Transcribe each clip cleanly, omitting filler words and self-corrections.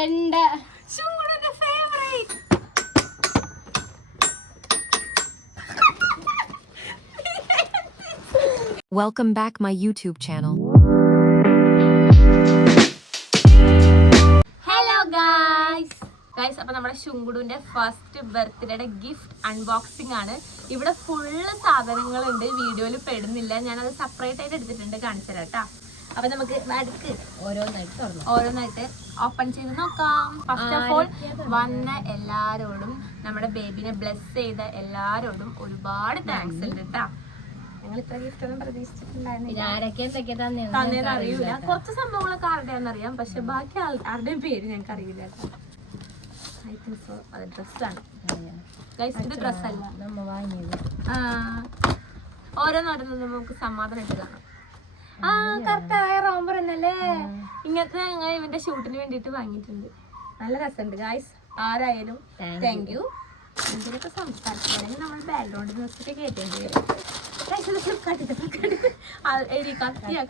ശുങ്കുടുന്റെ favourite. Welcome back my YouTube channel. Hello guys. അപ്പൊ നമ്മുടെ ശുങ്കുടുന്റെ ഫസ്റ്റ് ബർത്ത്ഡേയുടെ ഗിഫ്റ്റ് അൺബോക്സിംഗ് ആണ്. ഇവിടെ ഫുള്ള് സാധനങ്ങളുണ്ട്, വീഡിയോയിൽ പെടുന്നില്ല, ഞാനത് സെപ്പറേറ്റ് ആയിട്ട് എടുത്തിട്ടുണ്ട്, കാണിച്ചു തരാം കേട്ടോ. അപ്പൊ നമുക്ക് അടുക്ക് ഓരോന്നായിട്ട് ഓപ്പൺ ചെയ്ത് നോക്കാം. ഫസ്റ്റ് ഓഫ് ഓൾ വന്ന എല്ലാരോടും, നമ്മുടെ ബേബിനെ ബ്ലെസ് ചെയ്ത എല്ലാരോടും ഒരുപാട് താങ്ക്സ് ഉണ്ട് കേട്ടാ. ഞങ്ങൾ ഇത്ര ഗിഫ്റ്റ് ഒന്നും പ്രതീക്ഷിച്ചിട്ടുണ്ടായിരുന്നില്ല, അറിയൂല. കുറച്ച് സംഭവങ്ങളൊക്കെ ആരുടെയാണെന്ന് അറിയാം, പക്ഷെ ബാക്കി ആരുടെയും പേര് ഞങ്ങൾക്ക് അറിയില്ല. ഐ തിങ്ക് സോ അത് ഡ്രസ്സാണ്. ഇത് ഡ്രസ്സല്ല, ഓരോന്നോരോന്നും നമുക്ക് സമാധാനം ഇട്ട് കാണാം. കറക്റ്റായ റോംബർ എന്നല്ലേ. ഇങ്ങനത്തെ ഞങ്ങൾ ഇവന്റെ ഷൂട്ടിന് വേണ്ടിട്ട് വാങ്ങിയിട്ടുണ്ട്. നല്ല രസമുണ്ട് ഗായ്സ്. ആരായാലും താങ്ക് യു. ഇതിനൊക്കെ സംസാരിക്കുകയാണെങ്കിൽ നമ്മൾ ബാക്ക്ഗ്രൗണ്ട് മ്യൂസിക് കേട്ടേണ്ടി വരും.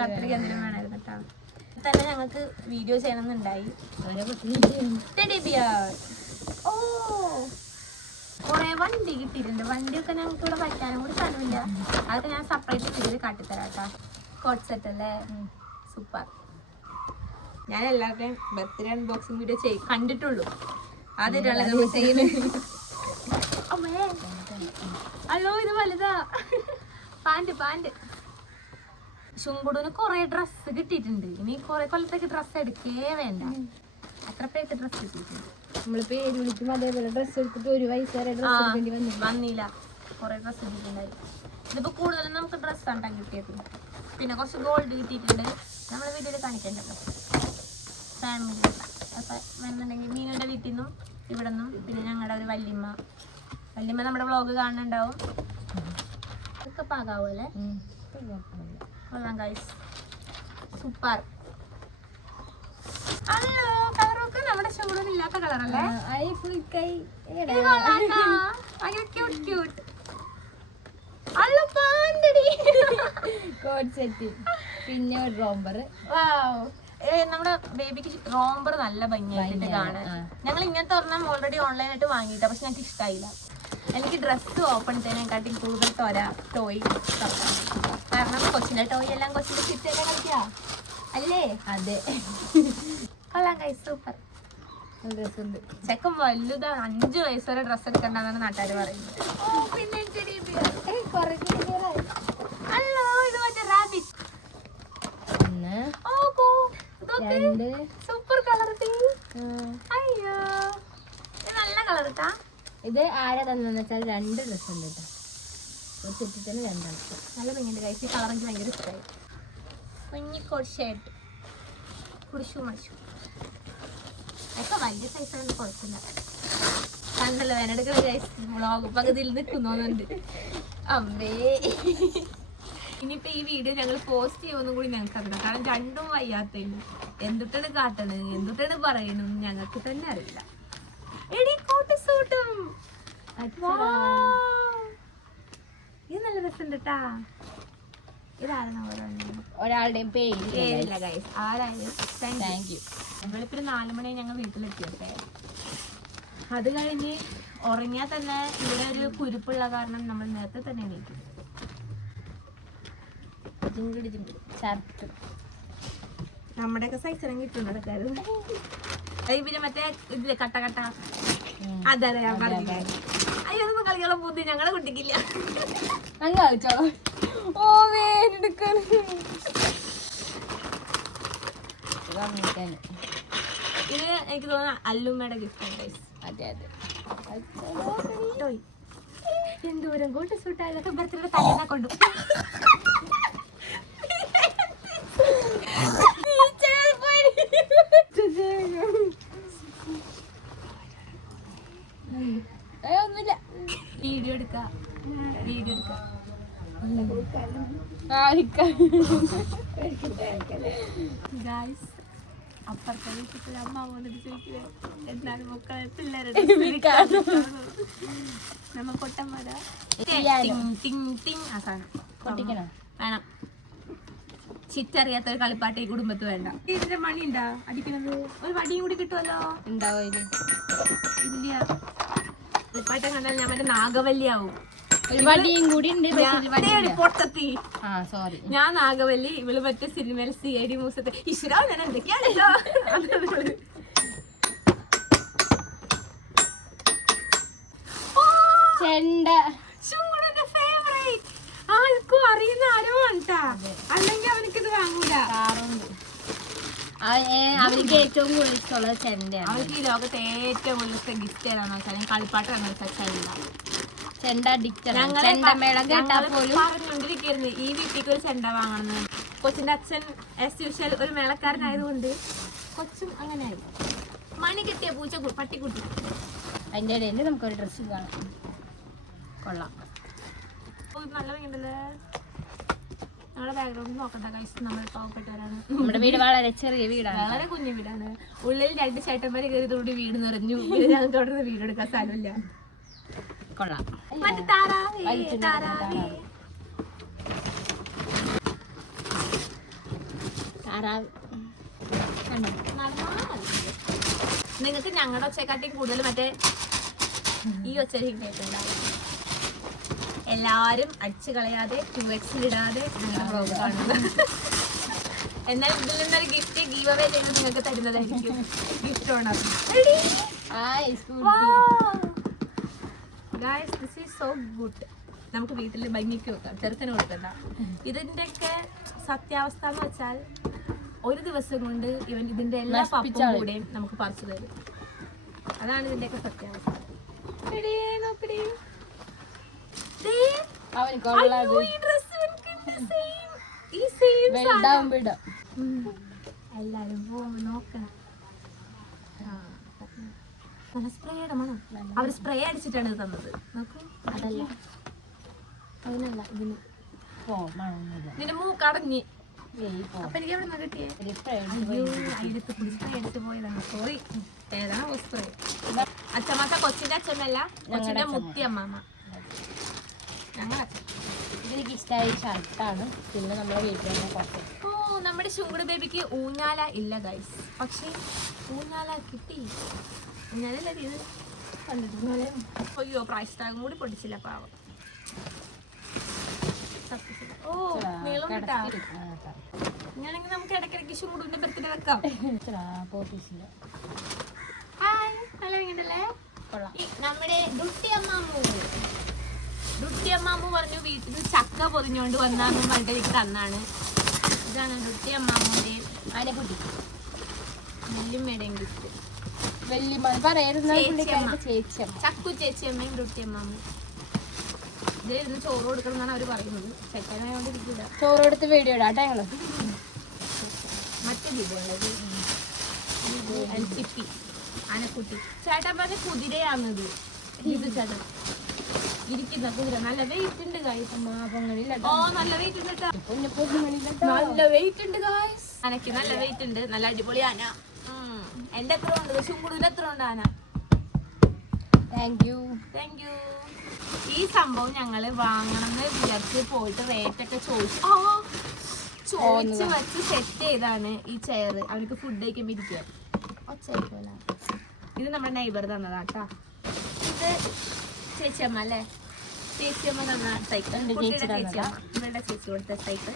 കത്രിക എന്തെങ്കിലും വേണമായിരുന്നു കേട്ടോ. തന്നെ ഞങ്ങൾക്ക് വീഡിയോ ചെയ്യണമെന്നുണ്ടായി. ഓ, കുറെ വണ്ടി കിട്ടിയിട്ടുണ്ട്. വണ്ടിയൊക്കെ ഞങ്ങൾക്ക് ഇവിടെ വയ്ക്കാനും കൂടി സ്ഥലമില്ല. അതൊക്കെ ഞാൻ സെപ്പറേറ്റ് ഇതിൽ കാട്ടിത്തരാം കേട്ടോ. കോട്ട് സെറ്റ് അല്ലേ, സൂപ്പർ. ഞാൻ എല്ലാവരുടെയും ബർത്ത്ഡേ അൺബോക്സിംഗ് വീഡിയോ കണ്ടിട്ടുള്ളൂ, ആദ്യമായിട്ടാണ് ചെയ്യുന്നത്. അല്ലോ, ഇത് വലുതാ. പാന്റ് ശുങ്കുടുന് കുറെ ഡ്രസ്സ് കിട്ടിയിട്ടുണ്ട്. ഇനി കുറെ കൊല്ലത്തേക്ക് ഡ്രസ്സ് എടുക്കേ വേണ്ട, അത്ര പേർക്ക് ഡ്രസ്സ് കിട്ടിയിട്ടുണ്ട്. നമ്മള് പേര് വിളിക്കും, അതേപോലെ ഡ്രസ്സ് എടുത്തിട്ട് ഒരു വയസ്സ് വരെ വന്നില്ല, കുറെ ഡ്രസ്സ് കിട്ടിയിട്ടുണ്ടായി. ഇതിപ്പോ കൂടുതലും നമുക്ക് ഡ്രസ്സാണ് കിട്ടിയത്. പിന്നെ കുറച്ച് ഗോൾഡ് കിട്ടിയിട്ടുണ്ട്, നമ്മൾ വീട്ടിൽ കാണിക്കണ്ടല്ലോ. ഫാമിലി അപ്പൊ വേണമെന്നുണ്ടെങ്കിൽ മീനുടെ വീട്ടിൽ നിന്നും ഇവിടെ നിന്നും, പിന്നെ ഞങ്ങളുടെ ഒരു വല്യമ്മ നമ്മുടെ വ്ളോഗ് കാണുന്നുണ്ടാവും. ഇതൊക്കെ പാകാവൂല്ലേ? കൊള്ളാം ഗൈസ്, സൂപ്പർ. അല്ലോ, കളറൊക്കെ നമ്മുടെ ഷൂടിന് ഇല്ലാത്ത കളറല്ലേ? പിന്നെ ഒരു റോംബർ. നമ്മുടെ ബേബിക്ക് റോംബർ നല്ല ഭംഗിയായിട്ട് കാണാൻ. ഞങ്ങൾ ഇങ്ങനത്തെ ഒരെണ്ണം ഓൾറെഡി ഓൺലൈനായിട്ട് വാങ്ങിയിട്ടാ, പക്ഷെ ഞങ്ങൾക്ക് ഇഷ്ടമായില്ല. എനിക്ക് ഡ്രസ്സ് ഓപ്പൺ ചെയ്യുന്നതിനെക്കാട്ടി കൂടുതൽ ടോയ്, കാരണം കൊച്ചിന്റെ ടോയ് എല്ലാം കൊച്ചിന്റെ ചിറ്റൊക്കെ കളിക്കുക അല്ലേ? അതെ, കൊള്ളാം ഗൈസ്, സൂപ്പർ. ചെക്കൻ വലുതാ, 5 വയസ്സ് വരെ ഡ്രസ്സ് എടുക്കണ്ടെന്നാണ് നാട്ടുകാർ പറയുന്നത്. അല്ലോ, ഇത് മറ്റേ റാബിറ്റ്. Super colour. അയ്യോ, ഇത് നല്ല കളർ കേട്ടാ. ഇത് ആരാ തന്നെന്ന് വെച്ചാൽ 2 ഡ്രസ് ഉണ്ട് കേട്ടോ, ഒരു സെറ്റിൽ തന്നെ 2 നല്ല ഭംഗിയുണ്ട് ഗൈസ്. ഈ കളർ എനിക്ക് ഭയങ്കര ഇഷ്ടമായി. കുഞ്ഞിക്കോട് ഷർട്ട്, കുടിച്ചു മടിച്ചു ഒക്കെ വലിയ സൈസാണ്, കുഴപ്പമില്ല. കണ്ടല്ലോ വേനെടുക്കണ ഗൈസ്, വ്ളോഗ് പകുതിയിൽ നിൽക്കുന്നോന്നുണ്ട്. അമ്മേ, ഇനിയിപ്പോ ഈ വീഡിയോ ഞങ്ങൾ പോസ്റ്റ് ചെയ്യുമെന്നും കൂടി ഞങ്ങൾക്ക് അറിയാം, കാരണം രണ്ടും വയ്യാത്തതിന് എന്തുട്ടാണ് കാട്ടണത്, എന്തുട്ടാണ് പറയണെന്ന് ഞങ്ങൾക്ക് തന്നെ അറിയില്ല. എടി കോട്ട് സൂട്ടും ഇത് നല്ല രസമുണ്ട് കേട്ടാ. ഇതായിരുന്നു ഒരാളുടെയും പേരില്ല ഗൈസ്. ആരായാലും താങ്ക് യു. വെളുപ്പിന് 4 മണി ഞങ്ങൾ വീട്ടിലെത്തിയപ്പേ. അത് കഴിഞ്ഞ് ഉറങ്ങിയാൽ തന്നെ ഇവിടെ ഒരു കുരുപ്പുള്ള കാരണം നമ്മൾ നേരത്തെ തന്നെ എണീക്കും. ഷർട്ട് നമ്മുടെയൊക്കെ സൈസിനും കിട്ടുന്നുണ്ടായിരുന്നു. പിന്നെ മറ്റേ ഇതില്ലേ കട്ട അതെ ഞാൻ പറഞ്ഞു. അയ്യൊന്നും കളികളെ ബുദ്ധി ഞങ്ങളെ കുട്ടിക്കില്ല. അങ്ങ് കളിച്ചോ. ഓ, വേനെടുക്കാണ്. ഇത് എനിക്ക് തോന്നുന്നു അല്ലുമ്മയുടെ ഗിഫ്റ്റ്. അതെ അതെ, എന്തോരം കോട്ട് സൂട്ടായതൊക്കെ ബർത്ത്ഡേ തലേന്നാ കൊണ്ടു. ഒന്നുമില്ല, വീഡിയോ എടുക്കാം. അപ്പുറത്തെ വീട്ടിൽ അമ്മ വന്നിട്ട് ചോദിക്കുക, എന്താണ് മക്കളെ പിള്ളേരുടെ നമ്മ പൊട്ടന്മാരാ. ആ സാധനം പൊട്ടിക്കണോ? വേണം. ചിറ്ററിയാത്ത ഒരു കളിപ്പാട്ട് ഈ കുടുംബത്ത് വേണ്ട. ഇതിന്റെ മണി ഉണ്ടാ അടിക്കുന്നത്? ഒരു വടിയും കൂടി കിട്ടുമല്ലോ. ഉണ്ടാവും ഇല്ല, കളിപ്പാട്ടം കണ്ടാൽ ഞാൻ മറ്റേ നാഗവല്ലിയാവും. ഒരു വടിയും കൂടി ഉണ്ട്. പൊട്ടത്തി. സോറി, ഞാൻ നാഗവല്ലി, ഇവള് മറ്റേ സിനിമയിൽ CID മൂസത്തെ ഈശ്വരാ ഞാൻ എന്തൊക്കെയാണല്ലോ. ചെണ്ട ശുങ്കുടന്റെ ഫേവറേറ്റ്. ആർക്കും അറിയുന്ന ആരോ ഉണ്ടാ, അല്ലെങ്കിൽ അവനക്കിത് വാങ്ങൂല. അവർക്ക് ഏറ്റവും കൂടുതൽ ഇഷ്ടമുള്ളത് ചെണ്ടയാണ്. അവർക്ക് ഈ ലോകത്തെ ഏറ്റവും കൂടുതൽ ഗിഫ്റ്റ് ഏതാണെന്ന് വെച്ചാൽ കളിപ്പാട്ട് അങ്ങനെ വെച്ചാലില്ല. ചെണ്ട അഡിക്റ്റ്. ചെണ്ടമേളം കേട്ടാൽ പോലും പറഞ്ഞുകൊണ്ടിരിക്കുന്നു ഈ വീട്ടിലേക്ക് ഒരു ചെണ്ട വാങ്ങണം. കൊച്ചിന്റെ അച്ഛൻ ആസ് യൂഷ്വൽ ഒരു മേളക്കാരനായതുകൊണ്ട് കൊച്ചും അങ്ങനെ ആയി. മണി കിട്ടിയ പൂച്ച പട്ടിക്കുട്ടി. അതിന്റെ ഇടയിൽ നമുക്കൊരു ഡ്രസ്സ് കാണാം. കൊള്ളാം, നല്ല ഭംഗിയുണ്ടല്ലേ. നമ്മുടെ ബാക്ക്ഗ്രൗണ്ട് നോക്കണ്ട ഗൈസ്, നമ്മൾ പാവപ്പെട്ടവരാണ്. നമ്മുടെ വീട് വളരെ ചെറിയ വീടാണ്, വളരെ കുഞ്ഞു വീടാണ്. ഉള്ളിൽ 2 ചേട്ടന്മാര് കയറിയതോട് വീട് നിറഞ്ഞു. ഞങ്ങൾക്ക് അവിടെ നിന്ന് വീടെടുക്കാൻ സ്ഥലമില്ല. കൊള്ളാം. മറ്റേ താറാവേ താറാവേ. നിങ്ങൾക്ക് ഞങ്ങളുടെ ഒച്ചക്കാട്ടിയും കൂടുതൽ മറ്റേ ഈ ഒച്ച കേട്ടിട്ടുണ്ടാവും. എല്ലാരും അടിച്ചു കളയാതെ 2x ഇടാതെ ഞങ്ങളുടെ ബ്ലോഗ് കാണുന്നത്. എന്നാൽ ഇതിൽ നിന്നൊരു ഗിഫ്റ്റ് ഗീവ് അവേ ചെയ്ത് നിങ്ങൾക്ക് തരുന്നതായിരിക്കും. Gift owner. Guys this is so good. നമുക്ക് വീട്ടിൽ ഭംഗിക്ക് വെക്കാം, ചെറുക്കന് കൊടുക്കണ്ട. ഇതിന്റെയൊക്കെ സത്യാവസ്ഥ എന്ന് വെച്ചാൽ ഒരു ദിവസം കൊണ്ട് ഇവൻ ഇതിന്റെ എല്ലാ പപ്പും കൂടെയും നമുക്ക് പറിച്ചു തരും. അതാണ് ഇതിന്റെയൊക്കെ സത്യാവസ്ഥ. എല്ലാരും പോകുമ്പോ നോക്കണം. നല്ല സ്പ്രേയുടെ മണം. അവര് സ്പ്രേ അടിച്ചിട്ടാണ് ഇത് തന്നത്. നോക്കൂ, അതല്ല അതിനല്ല ഇതിന്. നിന്റെ മൂക്കടഞ്ഞ്. അപ്പൊ എനിക്ക് എവിടെ നിന്ന് കിട്ടിയേ? അയ്യെടുത്ത് പിടി സ്പ്രേ എടുത്ത് പോയതാണ്. സോറി, ഏതാണ് സ്പ്രേ? അച്ഛമ്മ കൊച്ചിന്റെ അച്ഛനല്ല, കൊച്ചിന്റെ മുത്തി അമ്മാമ്മ. ഞങ്ങൾ എനിക്ക് ഇഷ്ടമായ ഷർട്ടാണ്. പിന്നെ നമ്മുടെ വീട്ടിൽ നമ്മുടെ ശുങ്കുട് ബേബിക്ക് ഊഞ്ഞാല ഇല്ല ഗൈസ്, പക്ഷേ ഊഞ്ഞാല കിട്ടി. ഊഞ്ഞാലല്ലേ ഇത് കണ്ടിട്ടുണ്ടോ? അയ്യോ, പ്രൈസ് ടാഗും കൂടി പൊടിച്ചില്ല പാവം. ഓ നീളം കിട്ടാ. ഞാനെങ്കിൽ നമുക്ക് ഇടയ്ക്കിടയ്ക്ക് ശുങ്കുടിന്റെ ബർത്ത്ഡേ വെക്കാം. ഹായ്, നല്ല ഭംഗിയുണ്ടല്ലേ. നമ്മുടെ ഡുട്ടി അമ്മാമ്മു പറഞ്ഞു വീട്ടിൽ നിന്ന് ചക്ക പൊതിഞ്ഞോണ്ട് വന്നാന്നും പറഞ്ഞിട്ട് എനിക്ക് തന്നാണ്. ഇതാണ് ഡുട്ടി അമ്മാമ്മൂന്റെ ആനക്കുട്ടി വല്യമ്മയുടെയും ഗിഫ്റ്റ്. ചക്കു ചേച്ചിയമ്മയും ഡുട്ടി അമ്മാമ്മയും. ഇതിലിരുന്ന് ചോറ് കൊടുക്കണം എന്നാണ് അവര് പറയുന്നത്. ചെക്കനായോണ്ടിരിക്കില്ല. ചോറ് കൊടുത്ത് വീഡിയോ ഇടാട്ടെ ഞങ്ങള്. മറ്റേ ദീപമുള്ളത് ചിപ്പി ആനക്കുട്ടി. ചേട്ടൻ പറഞ്ഞ കുതിരയാണത്. ഇത് ചേട്ടൻ ഇരിക്കുന്ന കുതിര. നല്ല വെയിറ്റ് ഉണ്ട് ഗായ്സ്. ഓ നല്ല വെയിറ്റ് ഉണ്ട്. നല്ല വെയിറ്റ് ഉണ്ട് ഗായ്സ്. ആനക്ക് നല്ല വെയിറ്റ് ഉണ്ട്. നല്ല അടിപൊളി ആന. എന്റെ എത്ര ഉണ്ട്? ശുങ്കുടിന്റെ എത്ര ഉണ്ട് ആന? Thank you. ഈ സംഭവം ഞങ്ങള് വാങ്ങണമെന്ന് വിചാരിച്ച് പോയിട്ട് റേറ്റൊക്കെ ചോദിച്ചു വെച്ച് സെറ്റ് ചെയ്താണ് ഈ ചെയർ. അവർക്ക് ഫുഡ് കഴിക്കുമ്പോ ഇരിക്കുക. ഇത് നമ്മുടെ നെയ്ബർ തന്നതാട്ടാ. ഇത് ചേച്ചിയമ്മ അല്ലേ? ചേച്ചിയമ്മ തന്ന സൈക്കിൾ. ഇവരുടെ ചേച്ചി കൊടുത്ത സൈക്കിൾ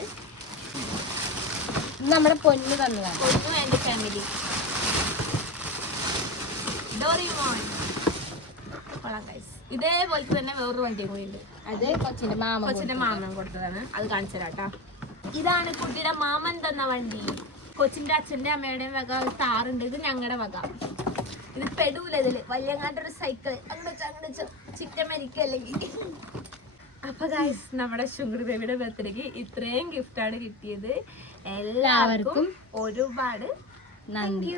നമ്മുടെ പൊന്നു തന്നതാണ്. പൊന്നു എന്റെ ഫാമിലി. ഡോറിമോൻ. ഇതേപോലെ തന്നെ വേറൊരു വണ്ടിയും കൂടി ഉണ്ട്. അത് കൊച്ചിന്റെ മാമൻ കൊടുത്തതാണ്. അത് കാണിച്ചു തരാട്ടാ. ഇതാണ് കുട്ടിയുടെ മാമൻ തന്ന വണ്ടി. കൊച്ചിന്റെ അച്ഛന്റെ അമ്മയുടെയും വക ഒരു താറുണ്ട്. ഇത് ഞങ്ങളുടെ വക. ഇത് പെടൂല ഇതില്. വലിയങ്ങാട്ടൊരു സൈക്കിൾ. അങ്ങനെ ചിക്കൻ മരിക്കും അല്ലെങ്കിൽ. അപ്പൊ ഗൈസ്, നമ്മുടെ ശുങ്കുടി ബേബിയുടെ ബർത്ത്ഡേക്ക് ഇത്രയും ഗിഫ്റ്റാണ് കിട്ടിയത്. എല്ലാവർക്കും ഒരുപാട് നന്ദി.